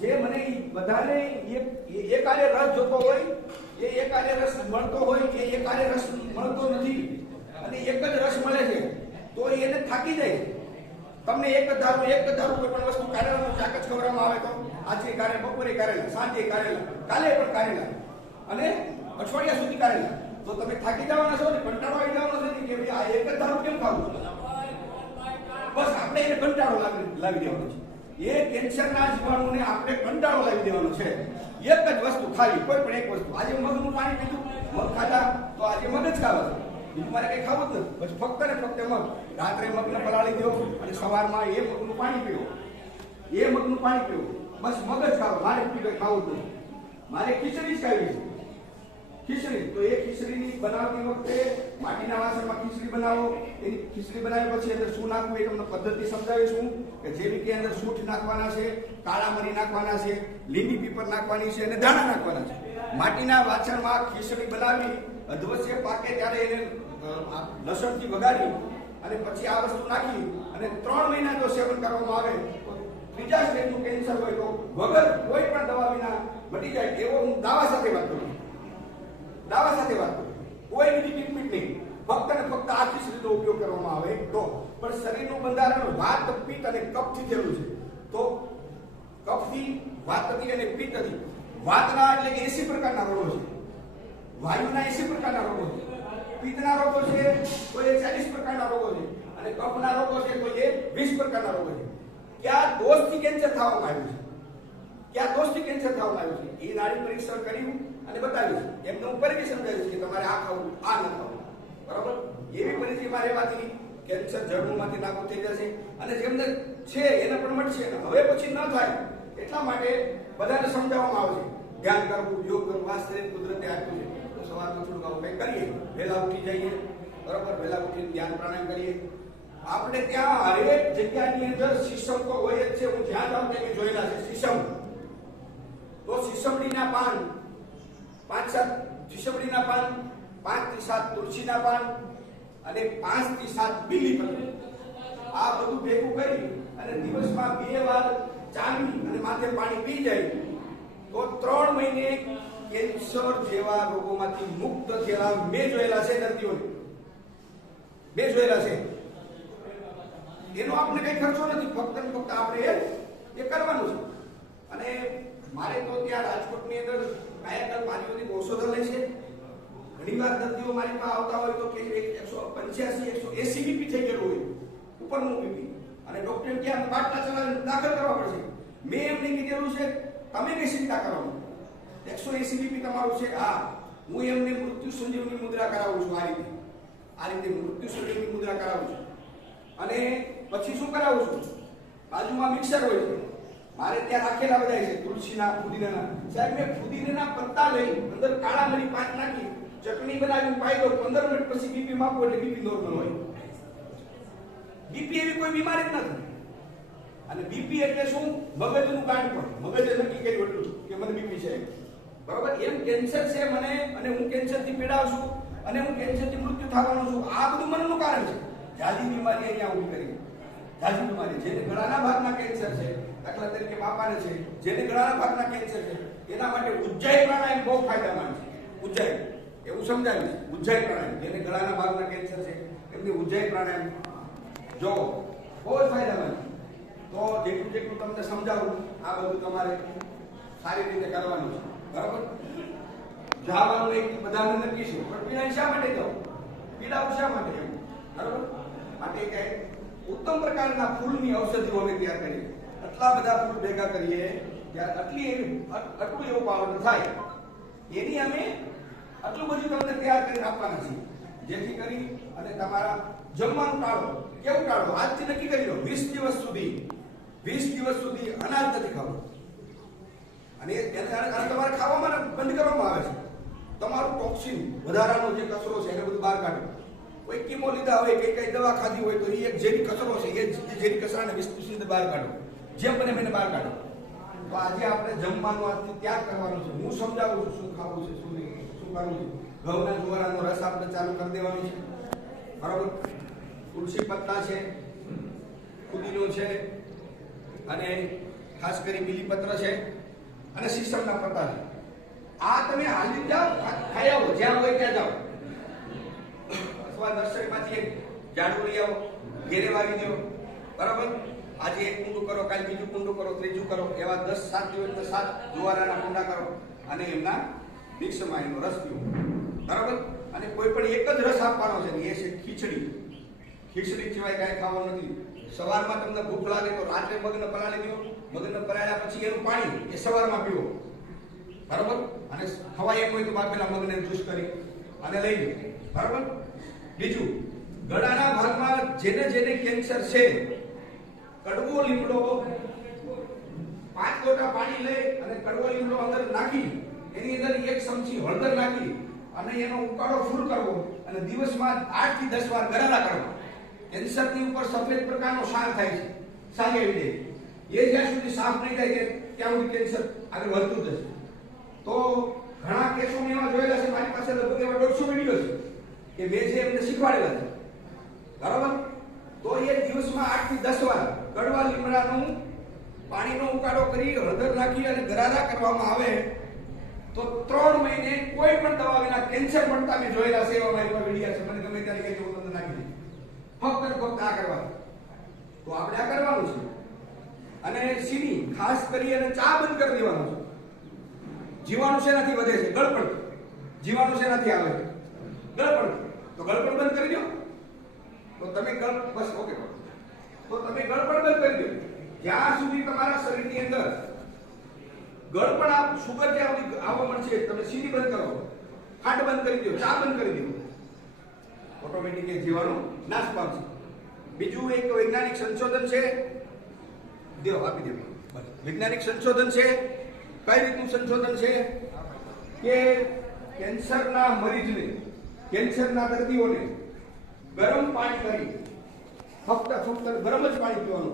જે મને બધાને એક આરે રસ જોતો હોય, એક આરે રસ મળતો હોય, એક આરે રસ મળતો નથી અને એક જ રસ મળે છે તો એને થાકી જાય. તમને એક જ ધારું કોઈ પણ વસ્તુ કારેલાનું શાક જ ખવડાવવામાં આવે તો આજે કારેલા, બપોરે કારેલા, સાંજે કારેલા, કાલે પણ કારેલા અને અઠવાડિયા સુધી કારેલા, તો તમે થાકી જવાના છો ને, કંટાળો આવી જવાનો છે કે ભાઈ આ એક જ ધારું કેમ ખાવું? બસ આપણે એને કંટાળો લાવી દેવાનો છે. એ કેન્સરના જીવાણુને આપણે કંટાળો લાવી દેવાનો છે. એક જ વસ્તુ ખાવી, કોઈ પણ એક વસ્તુ. આજે મગનું પાણી પીધું, મગ ખાધા તો આજે મગ જ ખાવા, બીજું મારે કઈ ખાવું જ નથી. બસ ફક્ત ને ફક્ત મગ. રાત્રે મગને પલાળી દો અને સવારમાં એ મગનું પાણી પીવો, બસ મગ જ ખાવ. મારે કઈ ખાવું જ નથી. મારે ખીચડી જ ખાવી છે. ખીચડી તો એ ખીચડીની બનાવતી વખતે માટીના વાસણમાં ખીચડી બનાવો. એની ખીચડી બનાવ્યા પછી અંદર શું નાખવું એ તમને પદ્ધતિ સમજાવીશું. કે જેવી કે અંદર સૂંઠ નાખવાના છે, કાળા મરી નાખવાના છે, લીંબી પીપર નાખવાની છે અને દાણા નાખવાના છે. માટીના વાસણમાં ખીચડી બનાવી અધવશ્ય પાકે ત્યારે એને લસણથી વગાડી અને પછી આ વસ્તુ નાખી અને 3 મહિના જો સેવન કરવામાં આવે તો ત્રીજા સ્ટેજનું કેન્સર હોય તો વગર કોઈ પણ દવા વિના મટી જાય. એવો હું દાવા સાથે વાત કરું. કોઈ બીજી ટ્રીટમેન્ટ નહીં, ફક્ત ને ફક્ત આ ખીચડીનો ઉપયોગ કરવામાં આવે તો. પણ શરીરનું બંધારણ વાત, પિત્ત અને કફથી થયેલું છે. તો કફથી, વાતથી અને પિત્તથી. વાતના એટલે કે 80 પ્રકારના રોગો છે, વાયુના 80 પ્રકારના રોગો છે, પિત્તના રોગો છે તો એ 40 પ્રકારના રોગો છે અને કફના રોગો છે તો એ 20 પ્રકારના રોગો છે. ક્યાં દોષથી કેન્સર થવામાં આવ્યું છે, એ નાડી પરીક્ષણ કર્યું અને બતાવ્યું છે. એમને હું ફરીથી સમજાવ્યું કે તમારે આ ખાવું, આ ન ખાવું, બરાબર? એવી પરિસ્થિતિમાં રહેવાથી કેન્સર જડમાંથી નાબૂદ થઈ જશે અને જેમને છે એને પણ મટશે. હવે પછી ન થાય એટલા માટે બધાને સમજાવવામાં આવશે. ધ્યાન કરવું, યોગ કરવું, આ શરીર કુદરતે આપ્યું છે તો સવારમાં થોડું આવું કંઈ કરીએ, વહેલા ઉઠી જઈએ, બરાબર? વહેલા ઉઠીને ધ્યાન પ્રાણાયામ કરીએ. આપણે ત્યાં હરેક જગ્યાની અંદર શીશમ તો હોય જ છે. હું જ્યાં જાઉં ત્યાં જોયેલા છે શીશમ. તો શીશમડીના પાન 5-7 શીશમડીના પાન, 5 થી 7 તુલસીના પાન અને 5 થી 7 બીલીપત્ર, આ બધું ભેગું કરી અને દિવસમાં 2 વાર ચાવી અને માથે પાણી પી જાય તો 3 મહિને કેન્સર જેવા રોગોમાંથી મુક્ત થયેલા મેં જોયેલા છે દર્દીઓને. એનો આપણે કઈ ખર્ચો નથી, ફક્ત ને ફક્ત આપણે એ કરવાનું છે. અને મારે તો ત્યાં રાજકોટની અંદર કાયાકલ્પ આયુર્વેદિક ઔષધો લે છે. ઘણીવાર દર્દીઓ મારી પાસે આવતા હોય તો કે 185-180 બીપી થઈ ગયેલું હોય, ઉપરનું બીપી, અને ડોક્ટરે ક્યાં બાટલા ચલાવીને દાખલ કરવા પડશે. મેં એમને કીધેલું છે તમે કઈ ચિંતા કરો, 180 બીપી તમારું છે, હા હું એમને મૃત્યુ સંજીવની મુદ્રા કરાવું છું. આ રીતે મૃત્યુ સંજીવની મુદ્રા કરાવું છું. અને પછી શું કરાવું છું, બાજુમાં મિક્સર હોય છે, મારે ત્યાં રાખેલા બધા છે તુલસીના, ફુદીનાના. સાહેબ મેં ફુદીનાના પત્તા લઈ અંદર કાળા મરી 5 નાખી ચટણી બનાવી પાઈ દો, 15 મિનિટ પછી બીપી માપો એટલે બીપી નોર્મલ હોય. બીપી એવી કોઈ બીમારી જ નથી. અને બીપી એટલે શું? મગજનું કાંડ પણ મગજે નક્કી કર્યું એટલું કે મને બીપી છે, બરાબર? એમ કેન્સર છે મને અને હું કેન્સરથી પીડાઉં છું અને હું કેન્સરથી મૃત્યુ થવાનો છું. આ બધું મનનું કારણ છે. જાજી બીમારી અહીંયા ઊભી કરી, જાજી બીમારી. જેને ગળાના ભાગના કેન્સર છે, દાખલા તરીકે બાપાને છે, જેને ગળાના ભાગના કેન્સર છે, એના માટે ઉજ્જાઈ પ્રાણાયામ બહુ ફાયદામાં છે. ઉજ્જાઈ એવું સમજાવીશ. ઉજ્જાઈ પ્રાણાયામ, જેને ગળાના ભાગના કેન્સર છે એમને ઉજ્જાઈ પ્રાણાયામ જો બહુ જ ફાયદામાં છે. તો જેટલું તમને સમજાવું આ બધું તમારે સારી રીતે કરવાનું છે, બરાબર? જવાનું એક બધાને નક્કી છે, પણ પીડા શા માટે જાઓ, પીડાવું શા માટે એવું, બરાબર? માટે કે ઉત્તમ પ્રકારના ફૂલની ઔષધિઓ અમે તૈયાર કરીએ. આટલા બધા ફૂલ ભેગા કરીએ ત્યારે આટલું એવું પાવડર થાય, એની અમે આટલું બધું તમને તૈયાર કરીને આપવાના છીએ. જેથી કરી અને તમારા જમવાનું ટાળો. કેવું ટાળો? આજથી નક્કી કરી લો 20 દિવસ સુધી અનાજ નથી ખાવું. અને તમારે ખાવામાં બંધ કરવામાં આવે છે. તમારું ટોક્સિન વધારાનો જે કચરો છે એને બધું બહાર કાઢો. કોઈ કીમો લીધા હોય, કઈ દવા ખાધી હોય તો એ એક ઝેરી કચરો છે, એ ઝેરી કચરાને 20 દિવસ બહાર કાઢો. જેમ બને મને બહાર કાઢો. તો આજે આપણે જમવાનું આજથી ત્યાગ કરવાનું છે. હું સમજાવું છું શું ખાવું છે, શું નહીં, શું કરવું છે. ઘઉંના જુવારાનો રસ આપણે ચાલુ કરી દેવાનો છે, બરાબર? તુલસી પત્તા છે, ફુદીનો છે અને ખાસ કરી બીલીપત્ર છે અને સીસમના પત્તા છે. આ તમે હાલી જાઓ, ખાઈ આવો, જ્યાં હોય ત્યાં જાઓ, અથવા નર્સરીમાંથી એક ઝાડવું લઈ આવો, ઘેરે વાવી દો. બરાબર? આજે એક કુંડું કરો, કાલે બીજું કુંડું કરો, ત્રીજું કરો, એવા 10-7 દિવસ 7 જુવારાના કુંડા કરો અને એમના મિક્સમાં એનો રસ પીવો. બરાબર? અને કોઈ પણ એક જ રસ આપવાનો છે, એ છે ખીચડી. ખીચડી સિવાય કાંઈ ખાવાનું નથી. સવારમાં તમને ભૂખ લાગે તો રાત્રે મગને પલાળી દો, મગને પલાળ્યા પછી એનું પાણી એ સવારમાં પીવો. બરાબર? અને ખવાય એમ હોય તો બાફેલા મગને જ્યુસ કરી અને લઈ લો. બરાબર? બીજું, ગળાના ભાગમાં જેને કેન્સર છે, કડવો લીમડો 5 લોટા પાણી લઈ અને કડવો લીમડો અંદર નાખી એની અંદર 1 ચમચી હળદર નાખી અને એનો ઉકાળો ફૂલ કરવો અને દિવસમાં 8 થી 10 વાર ગરારા કરવા. કેન્સરની ઉપર સફેદ પ્રકારનો સાર થાય છે, સારી આવી જાય. એ જ્યાં સુધી સાફ નહીં થાય ત્યાં સુધી કેન્સર આગળ વધતું જશે. તો ઘણા કેસો મેં એવા જોયેલા છે, મારી પાસે લગભગ એવા 150 વિડીયો છે કે મેં જે એમને શીખવાડેલા છે. બરાબર? તો એ દિવસમાં 8 થી 10 વાર કડવા લીમડાનું પાણીનો ઉકાળો કરી હળદર નાખી અને ગરારા કરવામાં આવે તો 3 મહિને કોઈ પણ દવા વિના કેન્સર મળતા મેં જોયેલા છે. એવા મારી પાસે વિડીયો છે, મને ગમે ત્યારે કહેજો, હું તમને નાખી દઈશ. ફક્ત ને ફક્ત આ કરવાનું. તો આપણે આ કરવાનું છે. અને સીની ખાસ કરી અને ચા બંધ કરી દેવાનું છે. જીવાણુ શેનાથી વધે છે? ગળપણ. જીવાણુ શેનાથી આવે છે? ગળપણ. તો ગળપણ બંધ કરી દો. તો તમે બસ ઓકે. તો તમે ગળપણ બંધ કરી દો. જ્યાં સુધી તમારા શરીરની અંદર ગળપણ સુગર જ્યાં સુધી આવવા મળશે, તમે સીની બંધ કરો, ખાંડ બંધ કરી દો, ચા બંધ કરી દો, ઓટોમેટિક એ જીવાણુ નાશ પામશે. બીજું એક વૈજ્ઞાનિક સંશોધન છે, દેવો આપી દેવો. વૈજ્ઞાનિક સંશોધન છે. કઈ રીતનું સંશોધન છે કે કેન્સરના મરીજને, કેન્સરના દર્દીઓને ગરમ પાણી કરી ફક્ત ગરમ જ પાણી પીવાનું.